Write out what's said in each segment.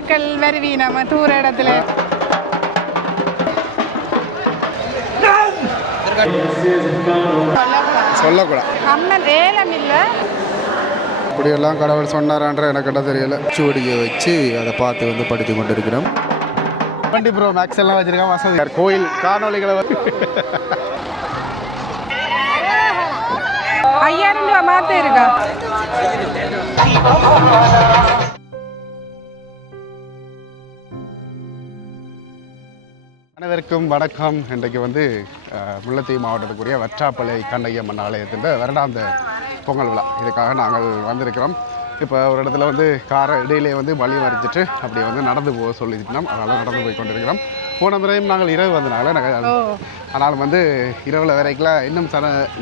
ஆக்கள் வருவி நம்ம தூர இடத்துல சொல்லக்கூடாது. அம்மன் ஏலம் இல்லை இப்படியெல்லாம் கடவுள் சொன்னாரான்ற எனக்கு கிட்ட தெரியல. சூடியை வச்சு அதை பார்த்து வந்து படித்து கொண்டு இருக்கிறோம். வண்டி ப்ரோ மேக்ஸ் எல்லாம் வச்சிருக்கேன். வசதி கோயில் காணொலிகளை 5000 ரூபா மாத்த இருக்கா. அனைவருக்கும் வணக்கம். இன்றைக்கு வந்து முல்லைத்தீவு மாவட்டத்துக்குரிய வற்றாப்பளை கண்டையம்மன் ஆலயத்தின் வருடாந்த பொங்கல் விழா. இதுக்காக நாங்கள் வந்திருக்கிறோம். இப்போ ஒரு இடத்துல வந்து காரை இடையிலே வந்து வழி மறிச்சிட்டு அப்படி வந்து நடந்து போக சொல்லிட்டோம். அதனால் நடந்து போய் கொண்டிருக்கிறோம். போன முறையும் நாங்கள் இரவு வந்தனால ஆனால் வந்து இரவில் வரைக்கும் இன்னும்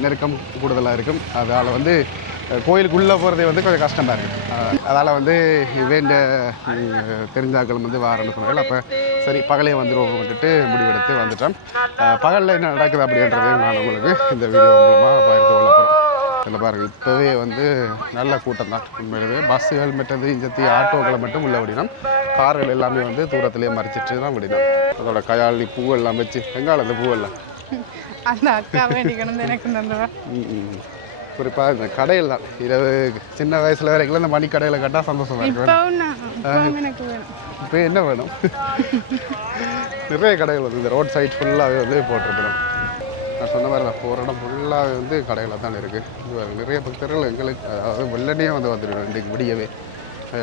நெருக்கம் கூடுதலாக இருக்கும். அதனால் வந்து கோயிலுக்குள்ளே போகிறதே வந்து கொஞ்சம் கஷ்டமாக இருக்குது. அதால் வந்து வேண்ட தெரிஞ்சாக்கள் வந்து வாரன்னு சொன்னாங்க. அப்போ சரி பகலே வந்துடுவோம் விட்டுட்டு முடிவெடுத்து வந்துட்டோம். பகலில் என்ன நடக்குது அப்படின்றதையும் நான் உங்களுக்கு இந்த வீடியோ மூலமாக பகிர்ந்து கொள்ள போகிறோம். இதில் பாருங்கள், இப்போவே வந்து நல்ல கூட்டம் தான். உண்மையிலே பஸ்ஸுகள் மற்றது இஞ்சத்தி ஆட்டோக்களை மட்டும் உள்ள விடினோம். கார்கள் எல்லாமே வந்து தூரத்துலேயே மறைச்சிட்டு தான் விடினோம். அதோட கையாளி பூவெல்லாம் வச்சு எங்கால அந்த பூவெல்லாம் அந்த அக்கா வேண்டிக்கணும் எனக்கு நன்றா. குறிப்பாக இந்த கடையில் தான் இரவு சின்ன வயசில் வரைக்கும் இந்த மணி கடையில் கட்டால் சந்தோஷமாக இருக்கு. இப்போ என்ன வேணும்? நிறைய கடைகள் வந்து இந்த ரோட் சைட் ஃபுல்லாகவே வந்து போட்டிருக்கணும். நான் சொன்ன மாதிரி தான் போகிற இடம் ஃபுல்லாகவே வந்து கடையில் தான் இருக்குது. நிறைய பக்தர்கள் எங்களுக்கு அதாவது வெள்ளனையே வந்து வந்துடுவோம். இன்றைக்கு விடியவே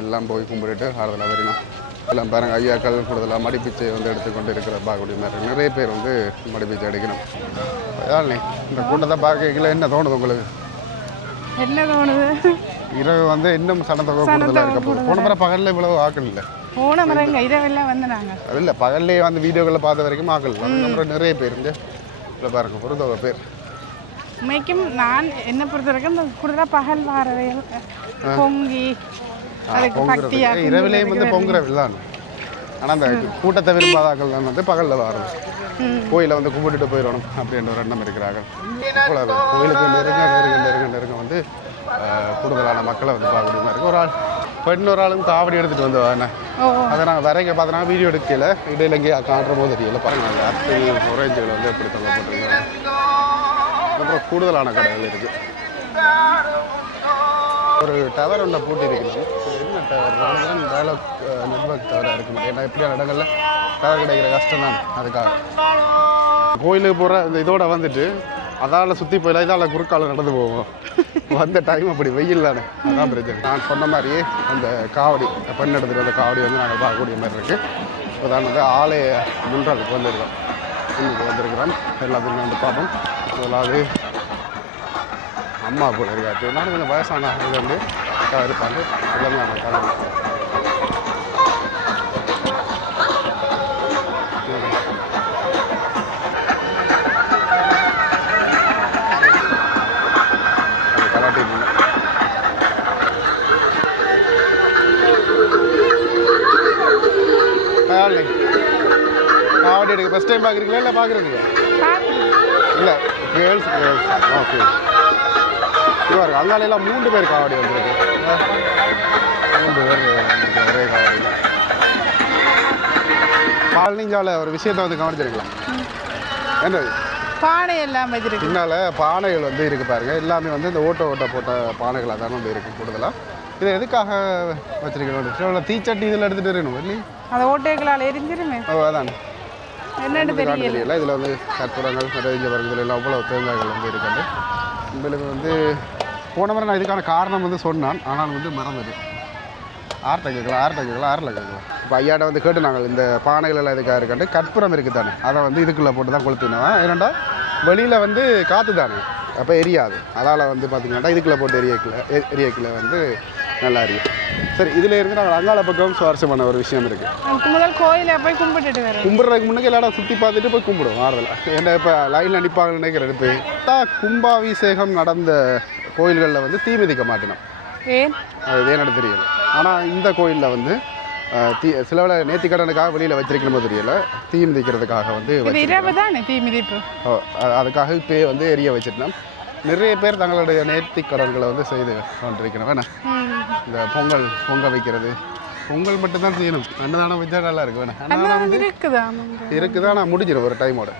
எல்லாம் போய் கும்பிட்டுட்டு ஆறுதலாக வரணும். எல்லாம் பாருங்கள், ஐயாக்கள் கூடுதலாக மடிப்பிச்சை வந்து எடுத்துக்கொண்டு இருக்கிற பார்க்கக்கூடிய மாதிரி நிறைய பேர் வந்து மடிப்பிச்சை எடுக்கணும். அதான் இந்த கூட்டத்தை பார்க்கல என்ன தோணுது உங்களுக்கு? என்ன தோணுது? இரவு வந்து இன்னும் சனத்தொகை கூடுதலாக இருக்க போகுது. போன முறை பகலில் இவ்வளவு ஆக்கள் இல்லை. போன முறை இரவெல்லாம் வந்து நாங்கள் அது இல்லை பகல்லே வந்து வீடியோக்களில் பார்த்த வரைக்கும் ஆக்கள் அதுக்கப்புறம் நிறைய பேர் இங்கே இல்லை பாருங்க ஒரு தொகை பேர். உண்மைக்கும் நான் என்ன பொறுத்த வரைக்கும் இந்த கூடுதலாக பகல் வாரவையில் பொங்கி இரவிலையும் வந்து பொங்குறவில் தான். ஆனால் அந்த கூட்டத்தை விரும்பாதாக்கள் தான் வந்து பகலில் வரும். கோயிலை வந்து கும்பிட்டுட்டு போயிடணும் அப்படின்ற ஒரு எண்ணம் இருக்கிறார்கள். கோயிலுக்கு நெருங்க வந்து கூடுதலான மக்களை வந்து பார்க்கக்கூடிய மாதிரி இருக்குது. ஒரு ஆள் பெண் ஒரு ஆளும் காவடி எடுத்துகிட்டு வந்து வாங்க. அதை நாங்கள் வரைக்க பார்த்தோன்னா வீடியோ எடுக்கல. இடையில எங்கேயே காட்டுற போது தெரியல. பாருங்கள் அத்தனை ஒரேஞ்சுகளை வந்து எப்படி தொங்க போட்டுருக்காங்க. அப்புறம் கூடுதலான கடைகள் இருக்குது. ஒரு டவர் ஒன்றை பூட்டி இருக்கணும். என்ன டவர்? டயலாக் நெட்வொர்க் டவராக இருக்க முடியும். ஏன்னா எப்படியான இடங்களில் டவர் கிடைக்கிற கஷ்டம் தான். அதுக்காக கோயிலுக்கு போகிற இந்த இதோட வந்துட்டு அதால் சுற்றி போயிடலாம். இதால் குறுக்கால நடந்து போவோம். வந்த டைம் அப்படி வெயில் தானே, அதான் பிரச்சனை. நான் சொன்ன மாதிரியே அந்த காவடி பெண் எடுத்துகிட்டு வந்த காவடி வந்து நாங்கள் பார்க்கக்கூடிய மாதிரி இருக்குது. இப்போ தான் வந்து ஆலய முன்றதுக்கு வந்துருக்கோம். இன்னைக்கு வந்திருக்கிறோம். எல்லாத்துக்கும் வந்து பார்ப்போம். முதலாவது அம்மா கூட இருக்காச்சு. நான் கொஞ்சம் வயசான இது வந்து இருப்பாங்க. எல்லாமே நம்ம கலந்து காவடி எடுக்க ஃபஸ்ட் டைம் பார்க்குறீங்களா இல்லை பார்க்குறதுக்கு? இல்லை கேர்ள்ஸ் ஓகே. இவர் அங்காலையெல்லாம் 3 பேர் காவடி வந்துருக்கு. 3 பேர் வந்துருக்கு ஒரே காவடி. பாலனிஞ்சால ஒரு விஷயத்தை வந்து கவனிச்சிருக்கலாம். என்னது? பானை எல்லாம் வச்சிருக்கு. பின்னால் பானைகள் வந்து இருக்குது பாருங்கள். எல்லாமே வந்து இந்த ஓட்ட போட்ட பானைகளாக தானே வந்து இருக்குது கூடுதலாக. இதை எதுக்காக வச்சிருக்கணும்? தீச்சட்டி இதில் எடுத்துகிட்டு இருக்கணும் இல்லை? அதை ஓட்டைகளால் எரிஞ்சிருமே. அதான் என்னென்னு தெரியல. இதில் வந்து கற்பூரங்கள் நிறைய வருங்கள் எல்லாம் அவ்வளோ தேங்காய்கள் வந்து இருக்காது. உங்களுக்கு வந்து போன முறை நான் இதுக்கான காரணம் வந்து சொன்னான். ஆனால் வந்து மறந்துது. ஆர்ட்ட கேட்கலாம். இப்போ ஐயாட்ட வந்து கேட்டு நாங்கள் இந்த பானைகள் எல்லாம் இதுக்காக இருக்காண்டு கற்பூரம் இருக்குது தானே, அதை வந்து இதுக்குள்ளே போட்டு தான் கொளுத்தினோம். ஏன்னாண்டா வெளியில் வந்து காற்று தானே, அப்போ எரியாது. அதால் வந்து பார்த்திங்கன்னா இதுக்குள்ளே போட்டு எரியக்கில் வந்து நல்லா இருக்கும். சரி, இதில் இருந்து நாங்கள் அங்காள பக்கம் சுவாரஸ்யமான ஒரு விஷயம் இருக்குது. முதல் கோயிலை போய் கும்பிட்டுட்டு வரோம். கும்பிட்றதுக்கு முன்னாடி எல்லாரும் சுற்றி பார்த்துட்டு போய் கும்பிடுவோம் ஆறுதல். ஏன்னா இப்போ லைனில் நிற்பாங்கன்னு நினைக்கிற எடுப்பு கும்பாபிஷேகம் நடந்த கோயில்களில் வந்து தீ மிதிக்க மாட்டினோம். அது ஏன்னு தெரியல. ஆனால் இந்த கோயிலில் வந்து சில வேளை நேர்த்திக்கடனுக்காக வெளியில் வச்சிருக்கணும் தெரியல. தீ மிதிக்கிறதுக்காக வந்து தீ மிதிப்பு அதுக்காக இப்போ வந்து எரிய வச்சிருந்தோம். நிறைய பேர் தங்களுடைய நேர்த்திக்கடன்களை வந்து செய்து கொண்டிருக்கிறோம். வேணா இந்த பொங்க வைக்கிறது பொங்கல் மட்டும் தான் செய்யணும். அன்னதானம் வச்சா நல்லா இருக்கு. வேணா அன்னதானம் இருக்குதா, நான் முடிஞ்சிடும் ஒரு டைமோட.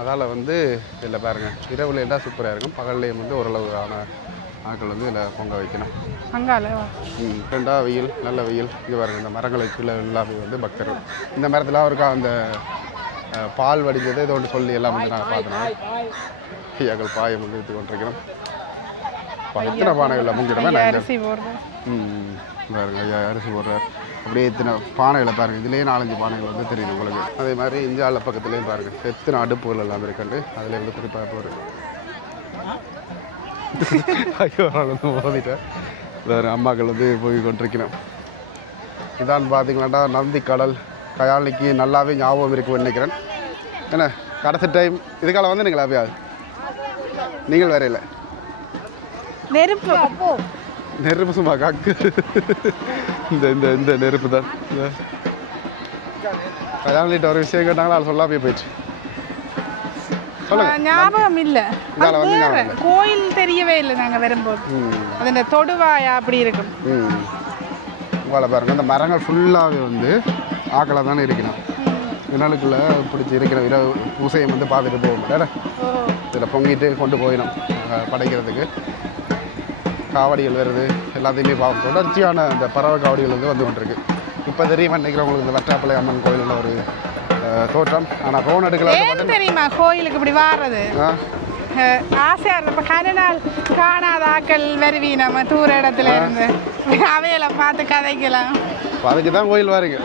அதால் வந்து இதில் பாருங்கள், இரவில் எல்லாம் சூப்பராக இருக்கும். பகல்லையும் வந்து ஓரளவுக்கான ஆட்கள் வந்து இதில் பொங்க வைக்கணும். ரெண்டா வெயில், நல்ல வெயில். இங்கே பாருங்கள், இந்த மரங்களுக்கு எல்லாமே வந்து பக்தர்கள். இந்த மரத்தில் அவருக்கா அந்த பால் வடிஞ்சது இதை ஒன்று சொல்லி எல்லாம் வந்து நாங்கள் பார்த்தோம். ஐயாக்கள் பாயம் வந்து எடுத்து கொண்டிருக்கிறோம். எத்தனை பானைகளில் முங்கிடமே பாருங்க, ஐயா அரிசி போடுறார். அப்படியே எத்தனை பானைகளை பாருங்கள். இதுலேயே 4-5 பானைகள் வந்து தெரியுது உங்களுக்கு. அதே மாதிரி இஞ்சால பக்கத்துலேயும் பாருங்கள் எத்தனை அடுப்புகள் எல்லாம் இருக்குண்டு. அதில் வந்து குறிப்பாக போகிற ஐயோ வந்து மோதிட்டேன். வேறு அம்மாக்கள் வந்து போய் கொண்டிருக்கிறோம். இதான் பார்த்தீங்களாண்டா நந்தி கடல். கயாலிக்கு நல்லாவே ஞாபகம் இருக்குன்னு நினைக்கிறேன். என்ன கடைசி டைம் இதுக்கால வந்து நீங்களா அப்படியாது நீங்கள் வேற இல்லை நெருப்பு சும்மா காக்கு. இந்த இந்த இந்த நெருப்பு தான். கல்யாணிட்ட ஒரு விஷயம் கேட்டாங்களா அது சொல்லாமே போயிடுச்சு. ஞாபகம் இல்லை, கோயில் தெரியவே இல்லை. நாங்கள் வரும்போது அது தொடுவாயா அப்படி இருக்கும். உங்களை பாருங்க, இந்த மரங்கள் ஃபுல்லாகவே வந்து ஆக்களாக தானே இருக்கணும். வினாலுக்குள்ளே பிடிச்சி இருக்கிற இரவு பூசையை வந்து பார்த்துட்டு போக முடியாது. இதில் பொங்கிட்டு கொண்டு போயிடும் படைக்கிறதுக்கு. காவடிகள் வருது, எல்லாத்தையுமே பார்க்க தொடர்ச்சியான இந்த பறவை காவடிகள் வந்து கொண்டிருக்கு. இப்போ தெரியுமா நினைக்கிறவங்களுக்கு இந்த வட்டாப்பளை அம்மன் கோயிலில் ஒரு தோற்றம். ஆனால் ஃபோன் எடுக்கலாம் தெரியுமா கோயிலுக்கு இப்படி வாடுறது ஆசையாக இருந்தது. இப்போ கனநாள் காணாத ஆக்கள் வருவி நம்ம தூர இடத்துல இருந்து அவையில பார்த்து கதைக்கலாம். அதுக்கு தான் கோயில் வாருங்க.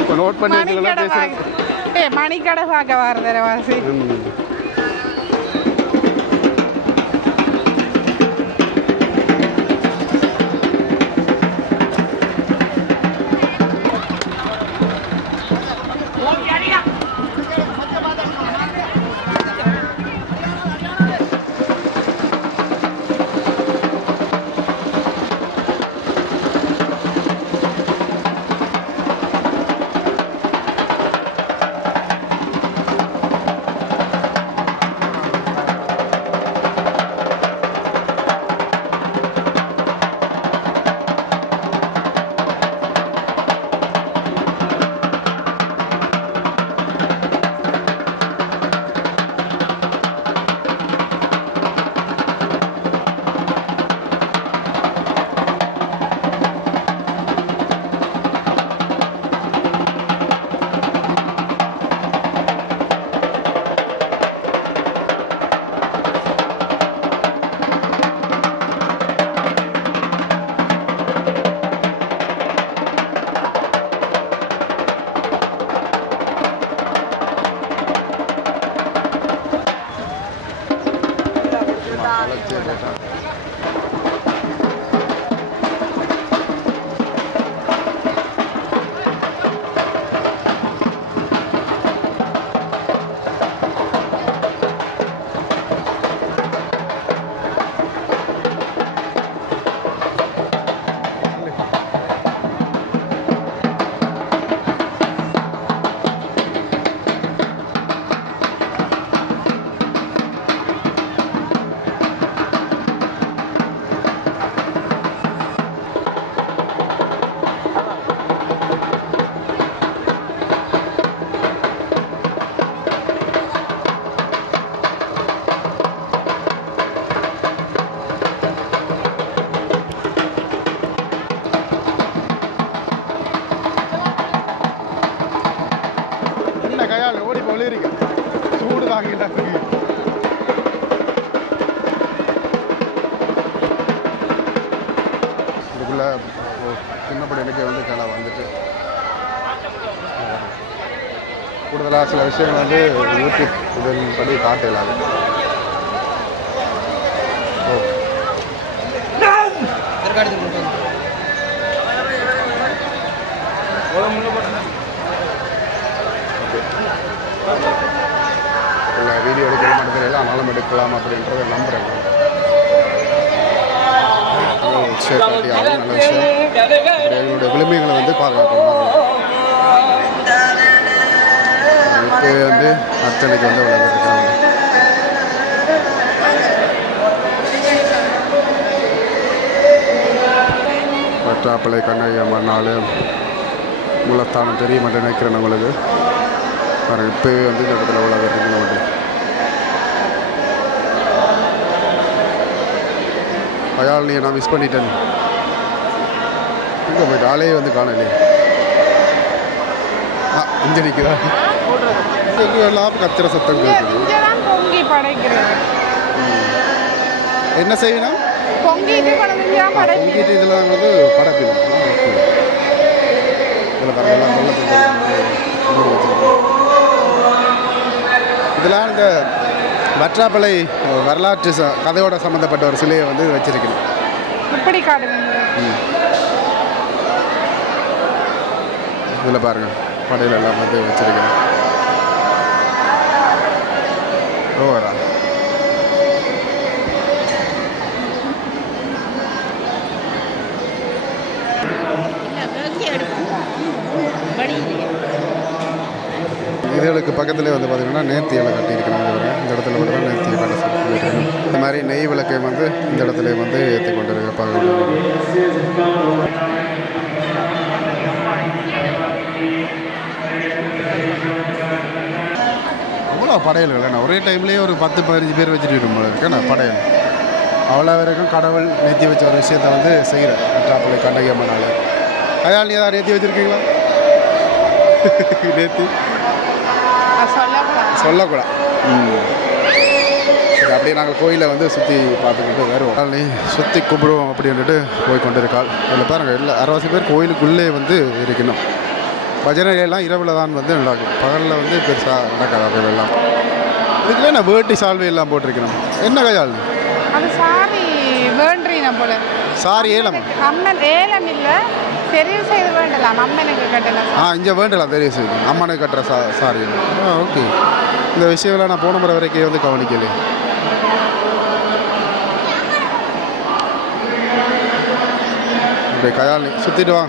இப்போ நோட் பண்ணி மணிக்கடை பார்க்க வாரதர வாசி. இதுக்குள்ளே சின்னப்படி எனக்கு வந்து கலை வந்துட்டு கூடுதலாக சில விஷயங்கள் வந்து யூடியூப் இதன்படி காட்டலாம். வீடியோ எடுக்க மாட்டேன் தெரியல, ஆனாலும் எடுக்கலாம் அப்படின்றத நம்புகிறேன். நல்ல விஷயம். எங்களுடைய விளிம்புகளை வந்து பாதுகாக்கணும். இப்போ வந்து அர்ச்சனைக்கு வந்து விளையாடுறாங்க. வெற்றாப்பளை கண்ணகி அம்மன் ஆலயம் மூலஸ்தானம் தெரியும் என்று நினைக்கிறேன் உங்களுக்கு. இப்போவே வந்து இந்த இடத்துல உள்ள இருக்குன்னு வந்து அயால் நீ நான் மிஸ் பண்ணிட்டேன். இங்கே போயிட்டு ஆலையே வந்து காணலையே. இங்கே நிற்கிறா எல்லாம் கத்திர சத்தம் கேட்குது. என்ன செய்யணும்? பொங்கிட்டு இதில் வந்து படக்கணும். இதில் பரவாயில்ல இதெல்லாம் இந்த வெற்றாப்பளை வரலாற்று கதையோட சம்மந்தப்பட்ட ஒரு சிலையை வந்து வச்சிருக்கணும். இப்படி காட்டுங்க. இதில் பாருங்கள் படையில எல்லாம் வந்து வச்சிருக்கணும். ரோவரா இதுகளுக்கு பக்கத்துலேயே வந்து பார்த்திங்கன்னா நேர்த்திகளை கட்டியிருக்கிறாங்க. இந்த இடத்துல மட்டும் தான் நேர்த்தியை கட்ட சொல்லியிருக்காங்க. இந்த மாதிரி நெய் விளக்கை வந்து இந்த இடத்துல வந்து ஏற்றி கொண்டு இருக்க பார்க்க. அவ்வளோ படையல்கள் இல்லைண்ணா ஒரே டைம்லேயே ஒரு 10-15 பேர் வச்சுட்டு போல இருக்கேண்ணா படையல். அவ்வளோ வரைக்கும் கடவுள் நேர்த்தி வச்ச ஒரு விஷயத்தை வந்து செய்கிறேன். வெற்றாப்பளை கண்ணகி அம்மனால் அயால் நீ ஏதாவது நேர்த்தி வச்சுருக்கீங்களா? நேர்த்தி சொல்லக்கூடாது. சரி அப்படியே நாங்கள் கோயிலை வந்து சுற்றி பார்த்துக்கிட்டு வருவோம். நீ சுற்றி கும்பிடுவோம் அப்படின்ட்டு போய் கொண்டு இருக்காள். இதில் பாருங்கள் இல்லை 60 பேர் கோயிலுக்குள்ளே வந்து இருக்கணும். பஜனையெல்லாம் இரவில் தான் வந்து நடக்கும். பகலில் வந்து பெருசாக நடக்காது. அவையெல்லாம் இதுக்குள்ளே நான் வேட்டி சால்வை எல்லாம் போட்டிருக்கணும். என்ன கையாள் அது சாரி வேண்டுறீங்க போல. சாரி ஏலம் அம்மன் ஏலம் இல்லை தெரிவு செய்து வேண்டலாம். அம்மனுக்கு கட்டலாம். இங்கே வேண்டலாம் தெரிவு செய்து அம்மனுக்கு கட்டுற சாரி. ஓகே இந்த விஷயம்லாம் நான் போன முறை வரைக்கும் வந்து கவனிக்கலை. இப்படி கையாளி சுற்றிட்டு வா.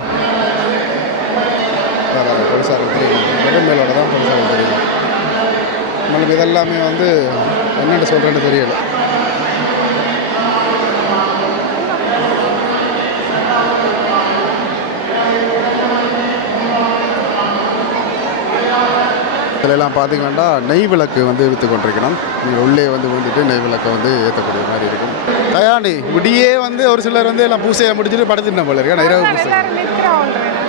பெருசாக தெரியும் மேலோட தான் பெருசாக தெரியும். நம்மளுக்கு இதெல்லாமே வந்து என்னென்னு சொல்கிறேன்னு தெரியல. இதிலெல்லாம் பார்த்திங்கன்னா நெய் விளக்கு வந்து விற்று கொண்டிருக்கணும். நீங்கள் உள்ளே வந்து வந்துட்டு நெய் விளக்கை வந்து ஏற்றக்கூடிய மாதிரி இருக்கும். தயாண்டி முடியே வந்து ஒரு சிலர் வந்து எல்லாம் பூசையை முடிச்சுட்டு படுத்துட்டேன் போல இருக்கேன். இரவு பூசை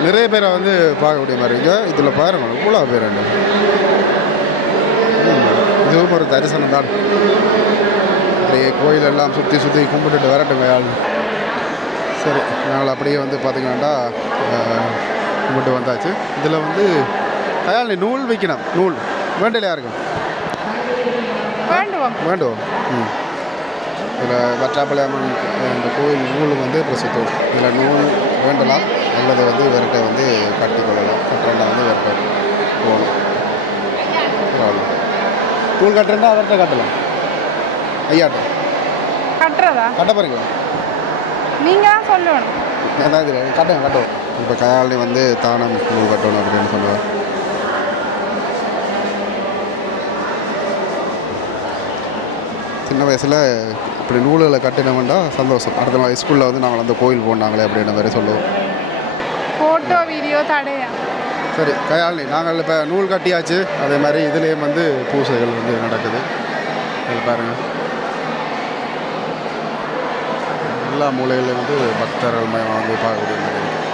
நிறைய பேரை வந்து பார்க்கக்கூடிய மாதிரி இருக்கு. இதில் பாருங்க இவ்வளோ பேர் என்ன இதுவும் ஒரு தரிசனம் தான். அப்படியே கோயிலெல்லாம் சுற்றி கும்பிட்டுட்டு வரட்டும் கையாள். சரி நாங்கள் அப்படியே வந்து பார்த்திங்கன்னா கும்பிட்டு வந்தாச்சு. இதில் வந்து கையாள் நூல் வைக்கணும். நூல் வேண்டலையா இருக்கும் வேண்டுவோம். இதில் வெற்றாப்பளை அம்மன் இந்த கோயில் நூல் வந்து பிரசித்தம். இதில் நூல் வேண்டலாம் அல்லது வந்து விரட்டை வந்து கட்டி கொள்ளலாம். கட்டுறா வந்து விரட்டை போகணும். நூல் கட்டுறா விரட்டை கட்டலாம். ஐயாட்ட கட்டுறதா கட்ட பாருங்களா நீங்கள் தான் சொல்லணும். ஏதாவது கட்டுவோம். இப்போ கையாளி வந்து தானம் நூல் கட்டணும் அப்படின்னு சொல்லுவார். சின்ன வயசில் இப்படி நூல்களை கட்டினோம்னா சந்தோஷம். அடுத்த நாள் ஸ்கூலில் வந்து நாங்கள் அந்த கோயில் போனாங்களே அப்படின்னு மாதிரி சொல்லுவோம். ஃபோட்டோ வீடியோ தடையா. சரி கையாளி நாங்கள் இப்போ நூல் கட்டியாச்சு. அதே மாதிரி இதுலேயும் வந்து பூசைகள் வந்து நடக்குது. இது பாருங்கள் எல்லா மூலையிலையும் வந்து பக்தர்கள் மயமாக வந்து பார்க்கக்கூடிய மாதிரி இருக்குது.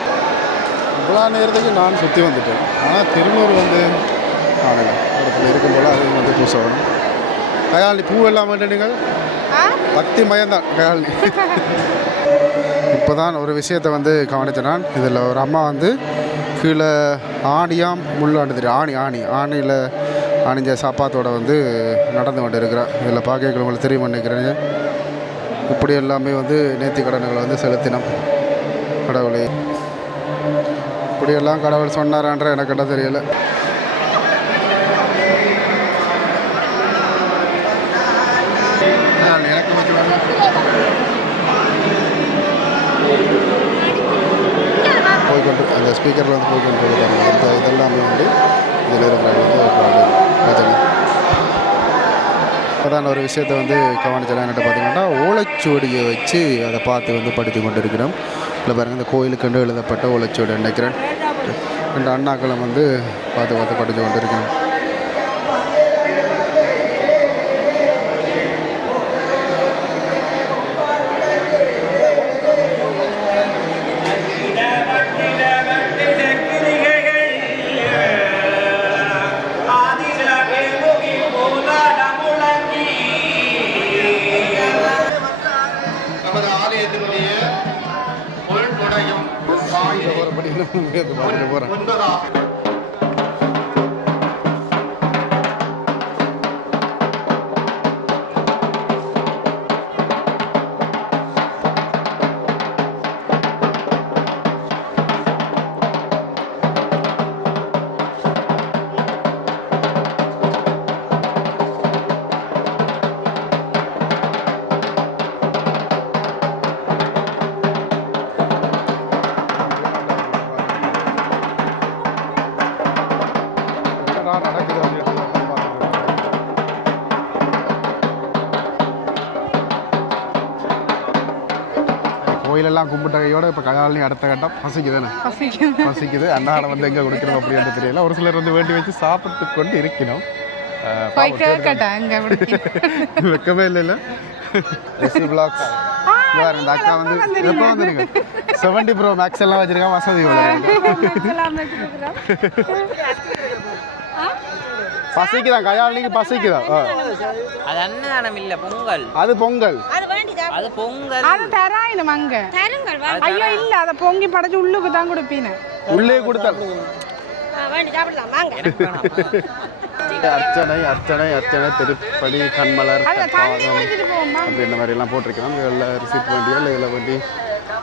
இவ்வளோ நேரத்துக்கு நான் சுற்றி வந்துட்டேன். ஆனால் திருநூறு வந்து காணல. இடத்துல இருக்கும் போல் அது வந்து பூசை வரும். கையாளி பூ எல்லாம் வேண்டுங்கள் பக்தி மயம்தான் கையாளி. இப்போ தான் ஒரு விஷயத்தை வந்து கவனித்தேன் நான். இதில் ஒரு அம்மா வந்து கீழே ஆணியாம் முள்ளாண்டு தெரியும் ஆணியில் அணிஞ்ச சாப்பாத்தோடு வந்து நடந்து கொண்டு இருக்கிறேன். இதில் பார்க்க உங்களுக்கு தெரியும் நினைக்கிறேன். இப்படி எல்லாமே வந்து நேர்த்தி கடன்களை வந்து செலுத்தினோம். கடவுளே இப்படியெல்லாம் கடவுள் சொன்னாரான்ற எனக்கு என்ன தெரியலை. போய்கொண்டு அந்த ஸ்பீக்கரில் வந்து போய்கொண்டு இருக்காங்க. இந்த இதெல்லாமே வந்து இதில் இருக்கிறாங்க வந்து பஜனை. அதான் ஒரு விஷயத்தை வந்து கவனிச்சலாம். என்னட்டு பார்த்தீங்கன்னா ஓலைச்சுவடியை வச்சு அதை பார்த்து வந்து படித்து கொண்டு இருக்கிறோம். இல்லை பாருங்கள் இந்த கோயிலுக்கு எழுதப்பட்ட ஓலைச்சுவடி நினைக்கிறேன். 2 அண்ணாக்களும் வந்து பார்த்து படித்து கொண்டு இருக்கிறேன். கோயிலெல்லாம் கும்பிட்டகையோட இப்போ கயாலினி அடுத்த கட்டம் பசிக்குதுன்னு பசிக்குது. அன்னாடம் வந்து எங்கே கொடுக்கணும் அப்படின்னு தெரியல. ஒரு சிலர் வந்து வேண்டி வச்சு சாப்பிட்டு கொண்டு இருக்கணும். வெக்கமே இல்லை. பிளாக்ஸ் இந்த அக்கா வந்து எப்போ வந்துருங்க 70 Pro Max எல்லாம் வச்சிருக்கான். வசதி பசிக்குதான் கயாலினிக்கு பசிக்குதான். அது அன்னதானம் இல்ல, பொங்கல். அது பொங்கல். அது பொங்கல். அது தராயினும் அங்க. ஐயோ இல்ல, அத பொங்கி படைச்சு உள்ளுக்கு தான் கொடுப்பீங்க. உள்ளே கொடுத்தா அர்ச்சனை அர்ச்சனை அர்ச்சனை திருப்படி கண்மலர் அப்படின்ற மாதிரி எல்லாம் போட்டிருக்கோம். இதில் ரிசீட் வேண்டியோ இல்லை இதில் வேண்டி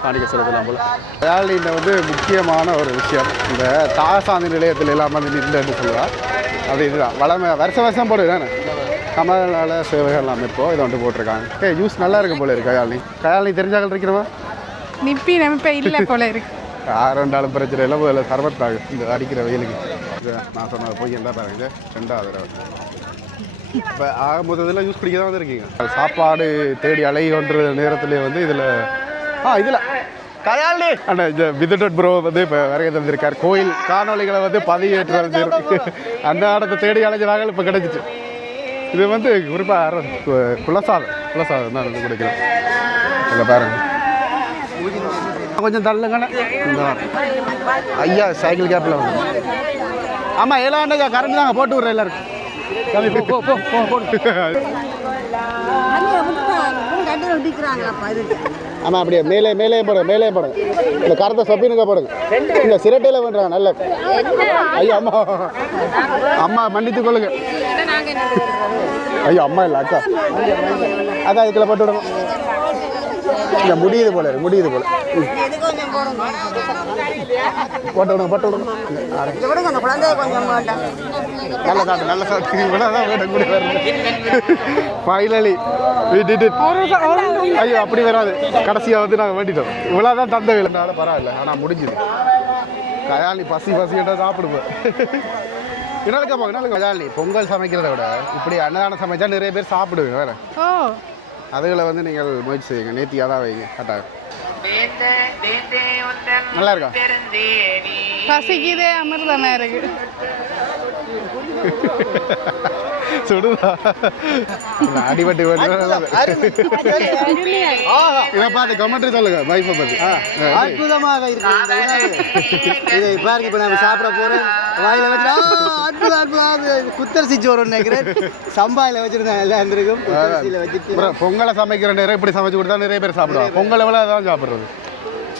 காணிக்க செலுத்தலாம் போல். கயாலினியில் வந்து முக்கியமான ஒரு விஷயம், இந்த தாசாந்தி நிலையத்தில் எல்லாம் வந்து நின்றுன்னு சொல்லுவாள். அது இதுதான் வளமை வருஷம் போடுவேன் கமலால சேவைகள் எல்லாம் இப்போ இதை வந்து போட்டிருக்காங்க. ஜூஸ் நல்லா இருக்கும் போல இருக்கு. கயாலினி தெரிஞ்சாக்கள் இருக்கிறவா நிப்பி நம்ம இல்லை போல இருக்கு. யார் ரெண்டாலும் பிரச்சனை இல்லை. முதல்ல சர்பத்தாகும் இந்த அடிக்கிற வெயிலுக்கு. நான் சொன்னது போய் என்ன பாருங்க 2வது இப்போ ஆக முதல்ல ஜூஸ் குடிக்க தான் வந்துருக்கீங்க. சாப்பாடு தேடி அலைகின்ற நேரத்துலேயே வந்து இதில் இதில் கயாலினி அண்ணா விதுட் ப்ரோ வந்து இப்போ வரைய தந்திருக்கார். கோயில் காணொலிகளை வந்து பதிவேற்று அந்த இடத்தை தேடி அலைஞ்சாங்க. இப்போ கிடைச்சிச்சு. இது வந்து குறிப்பாக குலசாதம் தான் வந்து குடிக்கலாம். இல்லை பாருங்க கொஞ்சம் தள்ளுங்கண்ணே. இந்த ஐயா சைக்கிள் கேப்பில் வந்து ஆமாம் 7 ஆண்டுக்கா கரண்ட் தாங்க போட்டு விட்றேன் எல்லாருக்கும். ஆமாம் அப்படியே மேலே போடுங்க இல்லை கரத்தை சொப்பினுக்கா போடுங்க. இல்லை சிரட்டையில் பண்ணுறாங்க நல்ல. ஐயோ அம்மா மன்னித்து கொள்ளுங்க. ஐயோ அம்மா இல்லை அக்கா அக்கா இதுக்குள்ள போட்டு விடுங்க. இல்லை முடியுது போல போட்டு விடுங்க. நல்ல சாப்பிட்டு இவ்வளோதான் வேணும் கூட ஃபைனலி ஐயோ அப்படி வராது. கடைசியாக வந்து நாங்கள் வேண்டிட்டோம். இவ்வளோதான் தந்த வேலைனால பரவாயில்ல. ஆனால் முடிஞ்சுது. கயாலினி பசிக்கிட்ட சாப்பிடுவோம். இன்னொரு கயாலினி பொங்கல் சமைக்கிறத விட இப்படி அன்னதானம் சமைச்சா நிறைய பேர் சாப்பிடுவேன் வேற. அதுகளை வந்து நீங்கள் முயற்சி செய்யுங்க. நேர்த்தியாக தான் வைங்க. கரெக்டாக நல்லா இருக்கா? பசிக்குதே அமிர்தமா இருக்கு. சுடுதா அடிபட்டு இதை பார்த்து கமெண்ட்ரி சொல்லுங்க. வைஃபை பற்றி அற்புதமாக இருக்கு. இதை பாருங்க. இப்போ நம்ம சாப்பிட போகிறோம். வாயில வச்சு அற்புதம் குத்தரிசி சோறு நினைக்கிறேன். சம்பாயில் வச்சுருந்தாங்க எல்லாம் இருந்திருக்கும். பொங்கலை சமைக்கிற நேரம் இப்படி சமைச்சு கொடுத்தா நிறைய பேர் சாப்பிடுவாங்க. பொங்கலை விட அதான் சாப்பிட்றது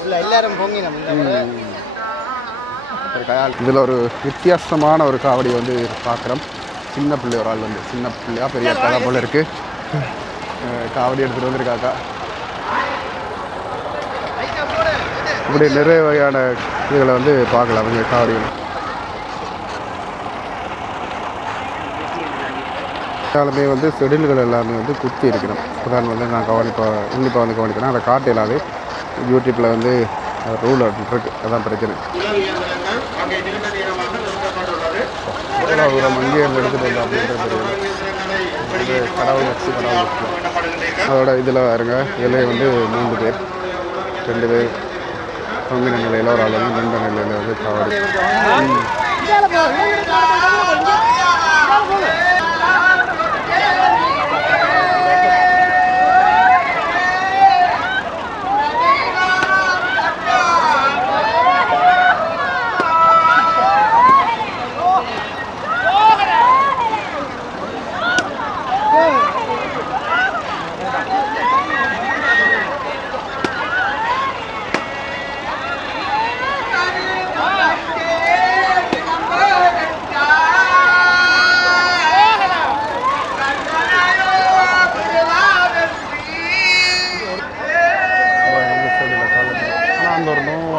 இல்லை. எல்லாரும் பொங்கி நம்ம இதில் ஒரு வித்தியாசமான ஒரு காவடி வந்து பார்க்குறோம். சின்ன பிள்ளை ஒரு ஆள் வந்து சின்ன பிள்ளையா பெரிய அக்கா போல் இருக்குது. காவடி எடுத்துகிட்டு வந்துருக்காக்கா. இப்படி நிறைய வகையான இதுகளை வந்து பார்க்கலாம். அவங்க காவடிகள் எல்லாமே வந்து செடில்கள் எல்லாமே வந்து குத்தி இருக்கிறோம். இப்போதான் வந்து நான் உன்னிப்பாக வந்து கவனிக்கிறேன். அதை காட்டு இல்லாது யூடியூப்பில் வந்து ரூல் இருக்குது. அதான் பிரச்சனை. அங்கேயே எடுத்துகிட்டு வந்தோம் அப்படின்றது தெரியல. கடவுள் வச்சு அதோட இதில் இருங்க. இதில் வந்து 3 பேர் 2 பேர் தொங்கின நிலையில் ஒரு ஆள் வந்து நின்ற நிலையில் வந்து காவடி.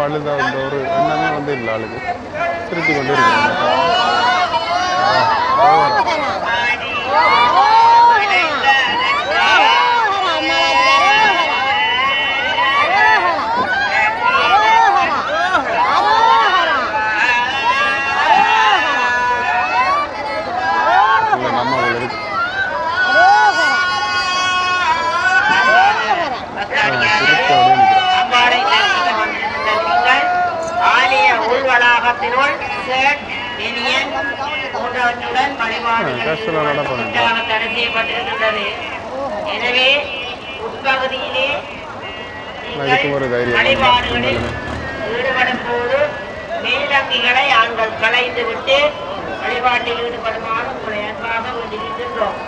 அழுத அந்த ஒரு எண்ணமே வந்து இல்லை ஆளுக்கு திருத்தி கொண்டு இருக்காங்க. எனவே உட்பகுதியிலே ஈடுபடும் போது மேலங்கிகளை ஆண்கள் களைந்து விட்டு வழிபாட்டில் ஈடுபடுமாறு உங்களை அன்பாக வேண்டியிருக்கின்றோம்.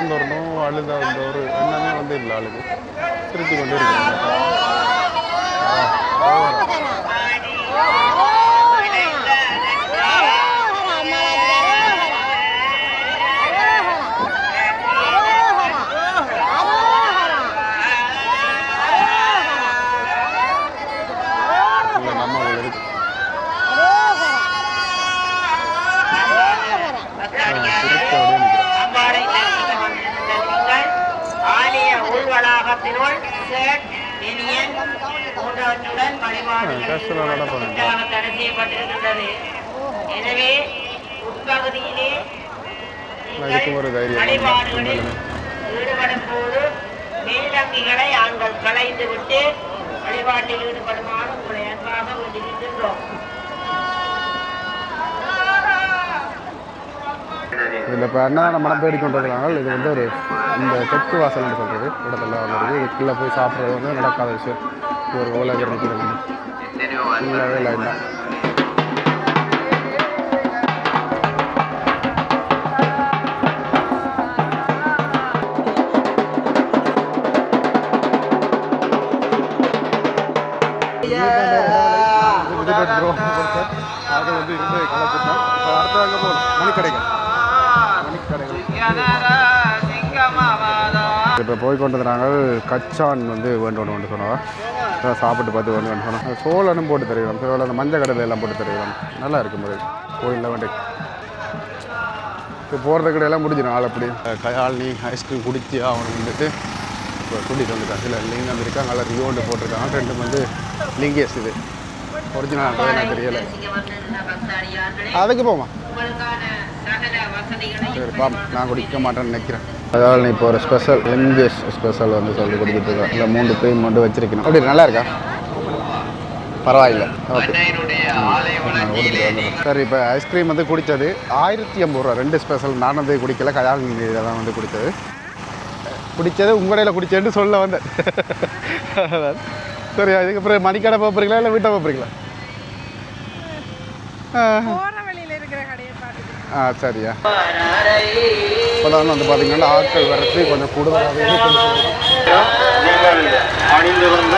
அந்த ஒரு நோவு அழுத அந்த ஒரு எண்ணமே வந்து இல்லை ஆளுக்கு திருத்தி கொண்டு இருக்காங்க. எனவே உட்பகுதியிலே வழிபாடுகளில் ஈடுபடும் போது மேலங்கிகளை ஆண்கள் களைந்து விட்டு வழிபாட்டில் ஈடுபடுமாறு உங்களை அன்பாக வேண்டியிருக்கின்றோம். இதில் இப்போ அன்னதான மனம் தேடி கொண்டு வருவாங்க. இது வந்து ஒரு இந்த தெற்கு வாசல்னு சொல்கிறது இடத்துல வந்துருக்கு. இதுக்குள்ளே போய் சாப்பிட்றது வந்து நடக்காத விஷயம். ஒரு ஓலகர் நிற்கிறது ஃபுல்லாகவே லைன் தான். அது வந்து இருந்து கலந்துட்டோம். இப்போ அடுத்த அங்கே போகணும் மணிக்கடைகள். இப்போ போய்கொண்டது நாங்கள் கச்சான் வந்து வேண்டு சொன்னோம். சாப்பிட்டு பார்த்து வேண்டு சொன்னோம். சோளனும் போட்டு தருகிறோம். சோளம் அந்த மஞ்சள் கடலை எல்லாம் போட்டு தருகிறோம். நல்லா இருக்கும் போது கோயிலில் வேண்டி. இப்போ போகிறத கடையெல்லாம் முடிஞ்சிடும். ஆள் அப்படி கயாழ்னி ஐஸ்கிரீம் குடிச்சு அவனை வந்துட்டு இப்போ கூட்டிகிட்டு வந்துட்டான். சில லிங்க் வந்துருக்காங்க. நல்லா ரியோண்டு போட்டிருக்காங்க. ரெண்டும் வந்து லிங்கேஸ் இது ஒரிஜினல் எனக்கு தெரியலை. அதுக்கு போமா சரிப்பா, நான் குடிக்க மாட்டேன்னு நினைக்கிறேன். அதாவது இப்போ ஒரு ஸ்பெஷல் லிங்கேஷ் ஸ்பெஷல் வந்து சொல்லி குடிக்கிட்டு இருக்கேன். இல்லை 3 க்ரீம் மட்டும் வச்சிருக்கணும். அப்படி நல்லா இருக்கா? பரவாயில்ல. ஓகே சரி. இப்போ ஐஸ்கிரீம் வந்து குடித்தது 1080 ரூபா 2 ஸ்பெஷல். நான் வந்து குடிக்கல, கயாழ்னியில் தான் வந்து குடித்தது. உங்கடையில் குடிச்சேன்னு சொல்ல வந்தேன். சரி, அதுக்கப்புறம் மணிக்கடை போகிறீங்களா இல்லை வீட்டை போகிறீங்களா? சரியா. இப்போதான் வந்து பார்த்தீங்கன்னா ஆட்கள் வரத்து கொஞ்சம் கூடுதலாகவே நீங்கள் அணிந்து வந்த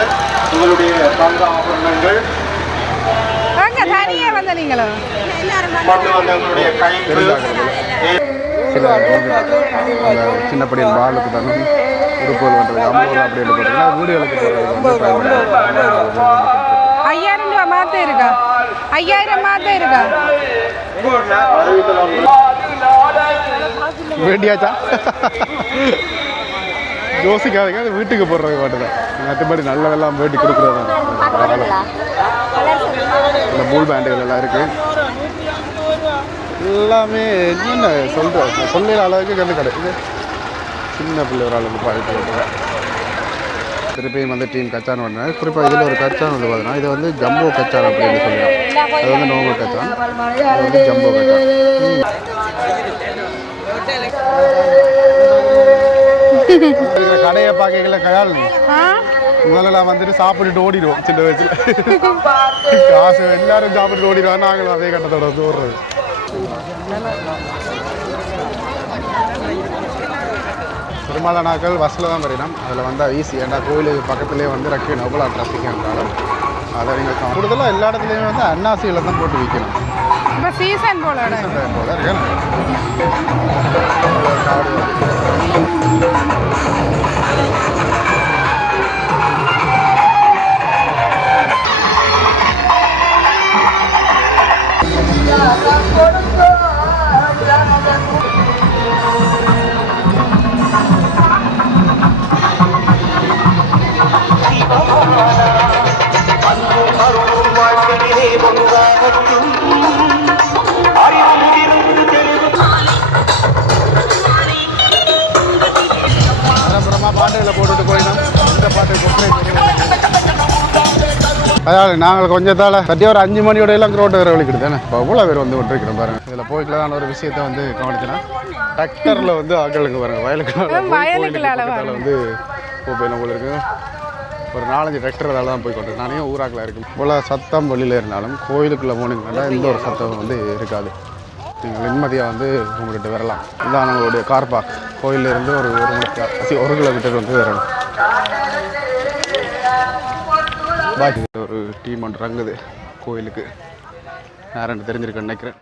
உங்களுடைய தங்க ஆபரணங்கள் சின்னப்படியின் பாலுக்கு தானே உடுப்புகள் பண்ணுறது 50 ரூபா அப்படின்னு பார்த்தீங்கன்னா வீடுகளுக்கு போகிறது 5000 ரூபா மாற்ற இருக்கா? 5000 மாற்ற இருக்கா? வேண்டியாச்சா? யோசிக்காதீங்க, அது வீட்டுக்கு போடுறது மாட்டுதான். மற்றபடி நல்லதெல்லாம் வேண்டி கொடுக்குறது தான். இந்த பூல் பேண்டுகள் எல்லாம் இருக்குது. எல்லாமே என்ன சொல்கிறேன் சொல்லிற அளவுக்கு கண்டு கடை இது சின்ன பிள்ளை ஒரு அளவுக்கு பாதிப்பு போட்டுருவேன். திருப்பியும் வந்து டீம் கச்சான் பண்ணேன். குறிப்பாக இதில் ஒரு கச்சான் வந்து பார்த்தீங்கன்னா இது வந்து ஜம்போ கச்சான் அப்படின்னு சொல்லிடும். அது வந்து நோம்பு கச்சான், அது வந்து ஜம்போ கச்சான். இருக்கிற கடையை பார்க்கல கையால் முதல்ல வந்துட்டு சாப்பிட்டுட்டு ஓடிடுவோம். சின்ன வயசுல காசு எல்லாரும் சாப்பிட்டு ஓடிடுவோம். நாங்களும் அதே கட்டத்தோட வந்து ஓடுறது. பெரும்பாலான நாட்கள் பஸ்ஸில் தான் வரையணும். அதில் வந்தால் ஈஸி. ஏன்னா கோயிலுக்கு பக்கத்துலேயே வந்து ரக்கணும் எவ்வளோ டிராஃபிக் இருந்தாலும் அதை நீங்கள் கூடுதலாக எல்லா இடத்துலையுமே வந்து அன்னாசியில் தான் போட்டு விற்கணும். இப்போ சீசன் போல போல இருக்கேன். பாட்டுகளை போட்டுட்டு போயிடும். இந்த பாட்டு அதாவது நாங்கள் கொஞ்சத்தால் கட்டி ஒரு 5 மணியோட எல்லாம் ரோட்டு வேறு வலிக்கிட்டு தானே இப்போ அவ்வளோ பேர் வந்து கொண்டிருக்கிறோம் பாருங்கள். இதில் போய்க்கலான ஒரு விஷயத்தை வந்து கவனிச்சுன்னா டிராக்டரில் வந்து ஆக்களுக்கு பாருங்கள் வயலுக்கு வந்து போயிடும் போல இருக்கு. ஒரு 4-5 டிராக்டர் அதால் தான் போய் கொண்டு நானே ஊராக்கில் இருக்கும். இவ்வளோ சத்தம் வெளியில் இருந்தாலும் கோயிலுக்குள்ளே போனீங்கன்னா எந்த ஒரு சத்தம் வந்து இருக்காது. நீங்கள் நிம்மதியாக வந்து உங்கள்கிட்ட வரலாம். இதுதான் நம்மளுடைய கார் பார்க். கோயிலிருந்து ஒரு 1 கிலோமீட்டர் வந்து வரணும். பாக்கி ஒரு டீம் ஒன்று ரங்குது கோயிலுக்கு. யாருன்னு தெரிஞ்சிருக்கேன்னு நினைக்கிறேன்.